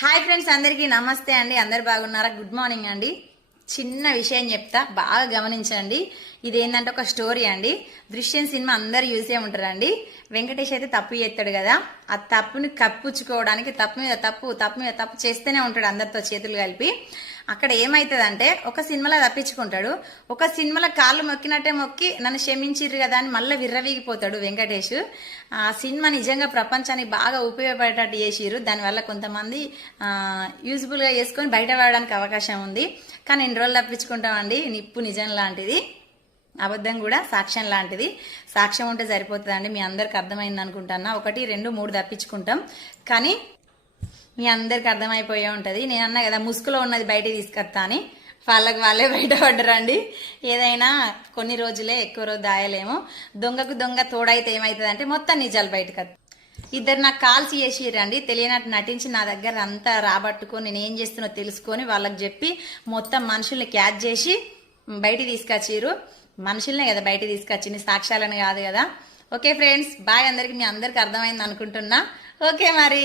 Hi friends అందరికీ నమస్తే అండి. అందరు బాగున్నారా? గుడ్ మార్నింగ్ అండి. చిన్న విషయం చెప్తా బాగా గమనించండి. ఇది ఏంటంటే ఒక స్టోరీ అండి. దృశ్యం సినిమా అందరు చూసే ఉంటారండి. వెంకటేష్ అయితే తప్పు చేస్తాడు కదా. ఆ తప్పుని కప్పుచ్చుకోవడానికి తప్పు మీద తప్పు తప్పు మీద తప్పు చేస్తూనే ఉంటాడు అందరితో చేతులు కలిపి. అక్కడ ఏమైతుందంటే ఒక సినిమాలో తప్పించుకుంటాడు ఒక సినిమాలో కాళ్ళు మొక్కినట్టే మొక్కి నన్ను క్షమించిర్రు కదా అని మళ్ళీ విర్రవీగిపోతాడు వెంకటేష్. ఆ సినిమా నిజంగా ప్రపంచానికి బాగా ఉపయోగపడేటట్టు చేసిర్రు. దానివల్ల కొంతమంది యూజ్ఫుల్గా చేసుకొని బయట పడడానికి అవకాశం ఉంది. కానీ ఎన్ని రోజులు తప్పించుకుంటామండి. నిప్పు నిజం లాంటిది. అబద్ధం కూడా సాక్ష్యం లాంటిది. సాక్ష్యం ఉంటే సరిపోతుందండి. మీ అందరికి అర్థమైంది అనుకుంటున్నా ఒకటి రెండు మూడు తప్పించుకుంటాం. కానీ మీ అందరికి అర్థమైపోయే ఉంటుంది. నేను అన్నా కదా ముసుగులో ఉన్నది బయటికి తీసుకొస్తా అని. వాళ్ళకి వాళ్ళే బయటపడ్డరండి ఏదైనా కొన్ని రోజులే ఎక్కువ రోజు దాయలేము. దొంగకు దొంగ తోడైతే ఏమవుతుంది అంటే మొత్తం నిజాలు బయటకు ఇద్దరు నాకు కాల్స్ చేసిరండి తెలియనట్టు నటించి నా దగ్గర అంతా రాబట్టుకొని నేను ఏం చేస్తున్నో తెలుసుకొని వాళ్ళకి చెప్పి మొత్తం మనుషుల్ని క్యాచ్ చేసి బయట తీసుకొచ్చిరు మనుషుల్నే కదా బయట తీసుకొచ్చింది సాక్ష్యాలను కాదు కదా. ఓకే ఫ్రెండ్స్ బాయ్ అందరికి మీ అందరికి అర్థమైంది అనుకుంటున్నా. ఓకే మరి.